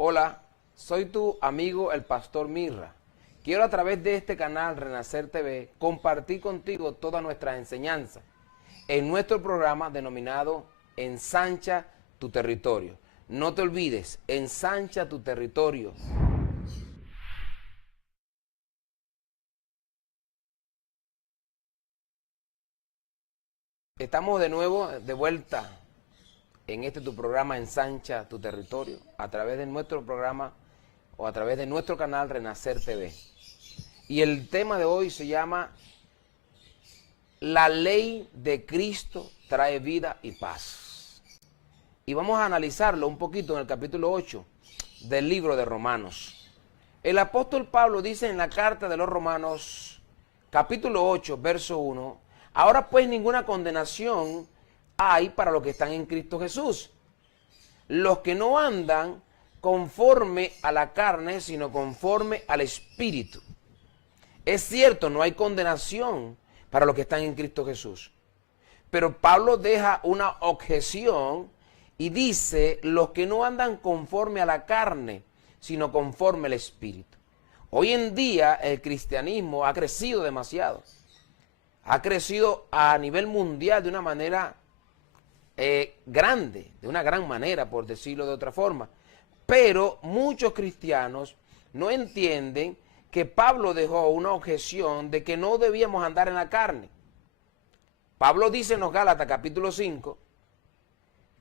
Hola, soy tu amigo el Pastor Mirra. Quiero a través de este canal Renacer TV compartir contigo toda nuestra enseñanza en nuestro programa denominado Ensancha tu territorio. No te olvides, ensancha tu territorio. Estamos de nuevo de vuelta en este tu programa Ensancha tu territorio a través de nuestro programa o a través de nuestro canal Renacer TV. Y el tema de hoy se llama La ley de Cristo trae vida y paz. Y vamos a analizarlo un poquito en el capítulo 8 del libro de Romanos. El apóstol Pablo dice en la carta de los Romanos, capítulo 8, verso 1, ahora pues ninguna condenación hay para los que están en Cristo Jesús, los que no andan conforme a la carne, sino conforme al Espíritu. Es cierto, no hay condenación para los que están en Cristo Jesús, pero Pablo deja una objeción y dice, los que no andan conforme a la carne, sino conforme al Espíritu. Hoy en día el cristianismo ha crecido demasiado, ha crecido a nivel mundial de una manera grande, de una gran manera, por decirlo de otra forma. Pero muchos cristianos no entienden que Pablo dejó una objeción de que no debíamos andar en la carne. Pablo dice en los Gálatas capítulo 5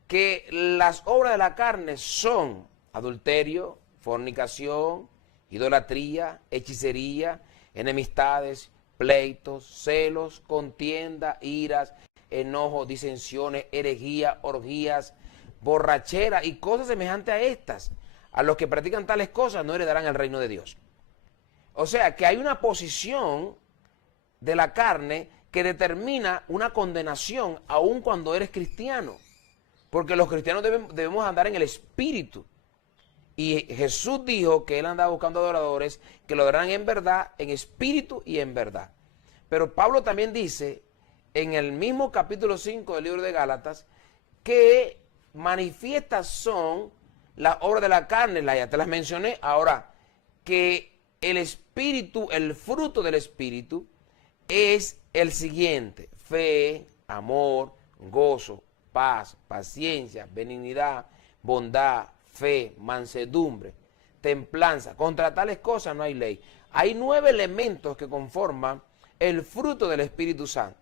que las obras de la carne son adulterio, fornicación, idolatría, hechicería, enemistades, pleitos, celos, contienda, iras, enojo, disensiones, herejía, orgías, borrachera y cosas semejantes a estas. A los que practican tales cosas no heredarán el reino de Dios. O sea que hay una posición de la carne que determina una condenación aun cuando eres cristiano. Porque los cristianos debemos andar en el Espíritu. Y Jesús dijo que Él andaba buscando adoradores que lo adoraran en verdad, en espíritu y en verdad. Pero Pablo también dice en el mismo capítulo 5 del libro de Gálatas que manifiestas son las obras de la carne, ya te las mencioné. Ahora, que el Espíritu, el fruto del Espíritu es el siguiente: fe, amor, gozo, paz, paciencia, benignidad, bondad, fe, mansedumbre, templanza. Contra tales cosas no hay ley. Hay 9 elementos que conforman el fruto del Espíritu Santo.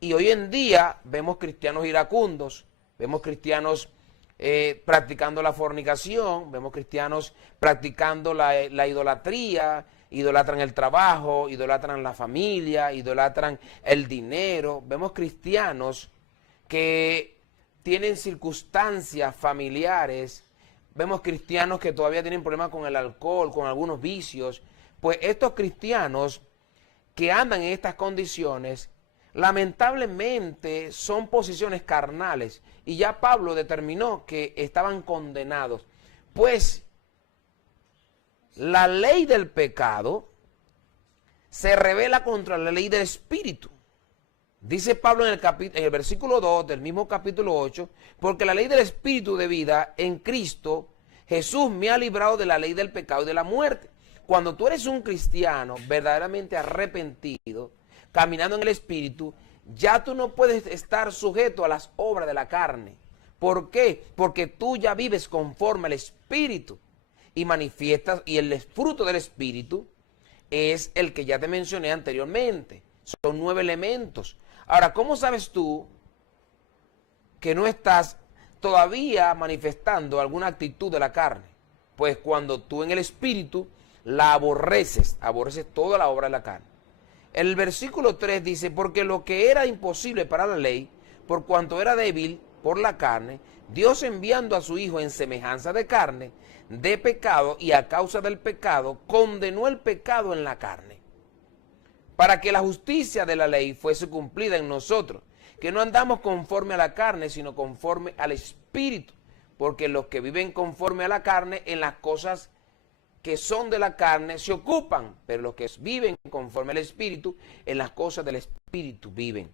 Y hoy en día vemos cristianos iracundos, vemos cristianos practicando la fornicación, vemos cristianos practicando la idolatría, idolatran el trabajo, idolatran la familia, idolatran el dinero. Vemos cristianos que tienen circunstancias familiares, vemos cristianos que todavía tienen problemas con el alcohol, con algunos vicios. Pues estos cristianos que andan en estas condiciones, lamentablemente son posiciones carnales, y ya Pablo determinó que estaban condenados. Pues la ley del pecado se revela contra la ley del Espíritu. Dice Pablo en el versículo 2 del mismo capítulo 8, porque la ley del Espíritu de vida en Cristo Jesús me ha librado de la ley del pecado y de la muerte. Cuando tú eres un cristiano verdaderamente arrepentido, caminando en el Espíritu, ya tú no puedes estar sujeto a las obras de la carne. ¿Por qué? Porque tú ya vives conforme al Espíritu y manifiestas, y el fruto del Espíritu es el que ya te mencioné anteriormente. Son 9 elementos. Ahora, ¿cómo sabes tú que no estás todavía manifestando alguna actitud de la carne? Pues cuando tú en el Espíritu la aborreces toda la obra de la carne. El versículo 3 dice, porque lo que era imposible para la ley, por cuanto era débil por la carne, Dios enviando a su Hijo en semejanza de carne, de pecado, y a causa del pecado, condenó el pecado en la carne, para que la justicia de la ley fuese cumplida en nosotros, que no andamos conforme a la carne, sino conforme al Espíritu, porque los que viven conforme a la carne en las cosas que son de la carne se ocupan, pero los que viven conforme al Espíritu, en las cosas del Espíritu viven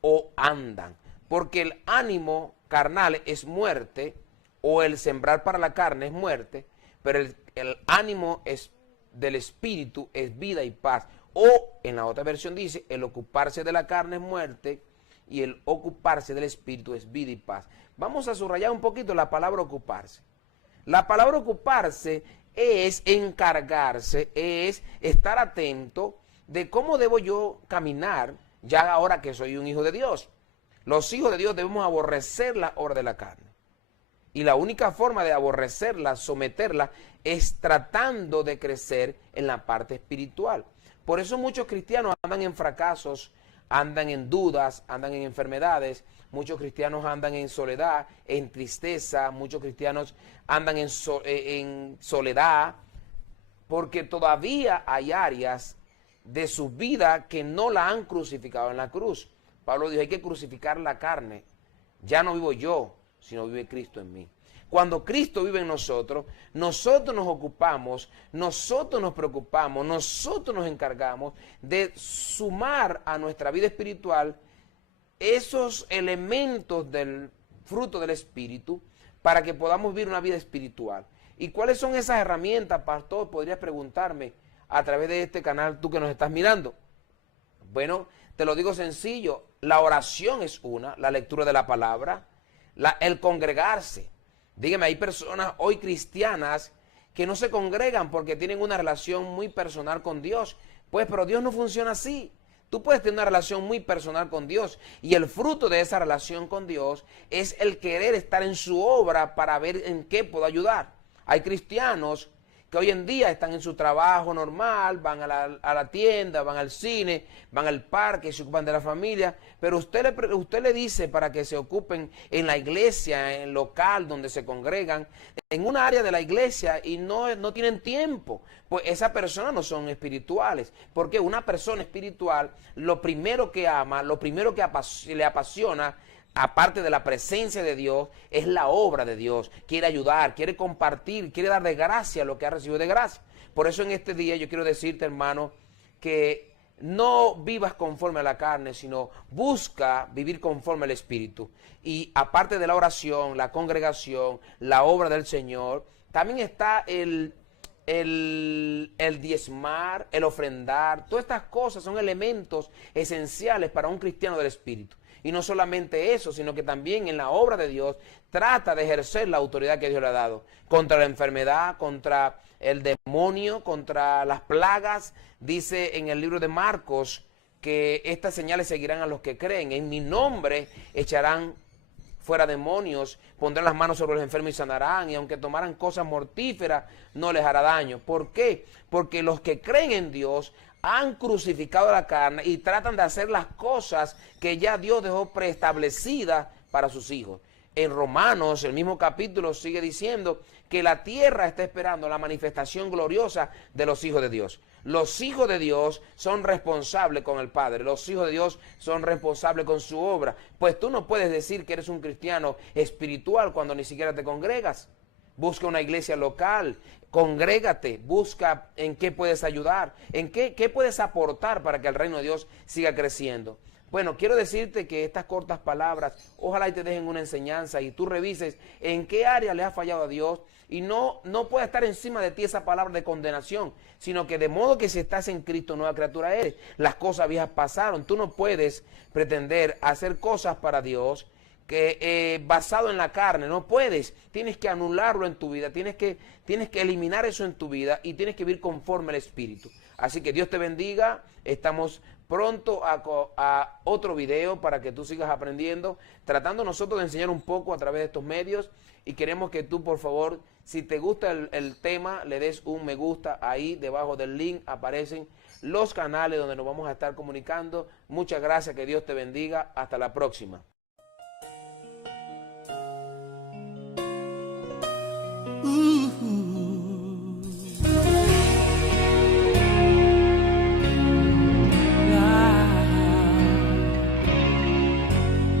o andan. Porque el ánimo carnal es muerte, o el sembrar para la carne es muerte, pero el ánimo del espíritu es vida y paz. O en la otra versión dice, el ocuparse de la carne es muerte y el ocuparse del espíritu es vida y paz. Vamos a subrayar un poquito la palabra ocuparse. La palabra ocuparse es encargarse, es estar atento de cómo debo yo caminar ya ahora que soy un hijo de Dios. Los hijos de Dios debemos aborrecer la obra de la carne. Y la única forma de aborrecerla, someterla, es tratando de crecer en la parte espiritual. Por eso muchos cristianos andan en fracasos, andan en dudas, andan en enfermedades. Muchos cristianos andan en soledad, en tristeza. Muchos cristianos andan en soledad, porque todavía hay áreas de su vida que no la han crucificado en la cruz. Pablo dijo, hay que crucificar la carne. Ya no vivo yo, sino vive Cristo en mí. Cuando Cristo vive en nosotros, nosotros nos ocupamos, nosotros nos preocupamos, nosotros nos encargamos de sumar a nuestra vida espiritual esos elementos del fruto del Espíritu para que podamos vivir una vida espiritual. ¿Y cuáles son esas herramientas, pastor? Podrías preguntarme a través de este canal, tú que nos estás mirando. Bueno, te lo digo sencillo, la oración es una, la lectura de la palabra, el congregarse. Dígame, hay personas hoy cristianas que no se congregan porque tienen una relación muy personal con Dios. Pues, pero Dios no funciona así. Tú puedes tener una relación muy personal con Dios y el fruto de esa relación con Dios es el querer estar en su obra para ver en qué puedo ayudar. Hay cristianos que hoy en día están en su trabajo normal, van a la tienda, van al cine, van al parque, se ocupan de la familia, pero usted le dice para que se ocupen en la iglesia, en el local donde se congregan, en una área de la iglesia y no tienen tiempo. Pues esas personas no son espirituales, porque una persona espiritual, lo primero que ama, lo primero que le apasiona, aparte de la presencia de Dios, es la obra de Dios. Quiere ayudar, quiere compartir, quiere dar de gracia lo que ha recibido de gracia. Por eso en este día yo quiero decirte, hermano, que no vivas conforme a la carne, sino busca vivir conforme al Espíritu. Y aparte de la oración, la congregación, la obra del Señor, también está el diezmar, el ofrendar. Todas estas cosas son elementos esenciales para un cristiano del Espíritu. Y no solamente eso, sino que también en la obra de Dios trata de ejercer la autoridad que Dios le ha dado. Contra la enfermedad, contra el demonio, contra las plagas. Dice en el libro de Marcos que estas señales seguirán a los que creen. En mi nombre echarán fuera demonios, pondrán las manos sobre los enfermos y sanarán, y aunque tomaran cosas mortíferas, no les hará daño. ¿Por qué? Porque los que creen en Dios han crucificado la carne y tratan de hacer las cosas que ya Dios dejó preestablecidas para sus hijos. En Romanos, el mismo capítulo, sigue diciendo que la tierra está esperando la manifestación gloriosa de los hijos de Dios. Los hijos de Dios son responsables con el Padre. Los hijos de Dios son responsables con su obra. Pues tú no puedes decir que eres un cristiano espiritual cuando ni siquiera te congregas. Busca una iglesia local, congrégate, busca en qué puedes ayudar, en qué puedes aportar para que el reino de Dios siga creciendo. Bueno, quiero decirte que estas cortas palabras, ojalá y te dejen una enseñanza y tú revises en qué área le has fallado a Dios y no puede estar encima de ti esa palabra de condenación, sino que de modo que si estás en Cristo, nueva criatura eres. Las cosas viejas pasaron. Tú no puedes pretender hacer cosas para Dios que basado en la carne, no puedes, tienes que anularlo en tu vida, tienes que eliminar eso en tu vida y tienes que vivir conforme al Espíritu. Así que Dios te bendiga, estamos pronto a otro video para que tú sigas aprendiendo, tratando nosotros de enseñar un poco a través de estos medios y queremos que tú por favor, si te gusta el tema, le des un me gusta, ahí debajo del link aparecen los canales donde nos vamos a estar comunicando. Muchas gracias, que Dios te bendiga, hasta la próxima.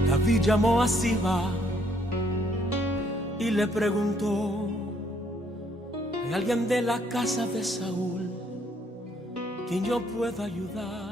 David llamó a Siba y le preguntó: ¿hay alguien de la casa de Saúl quien yo pueda ayudar?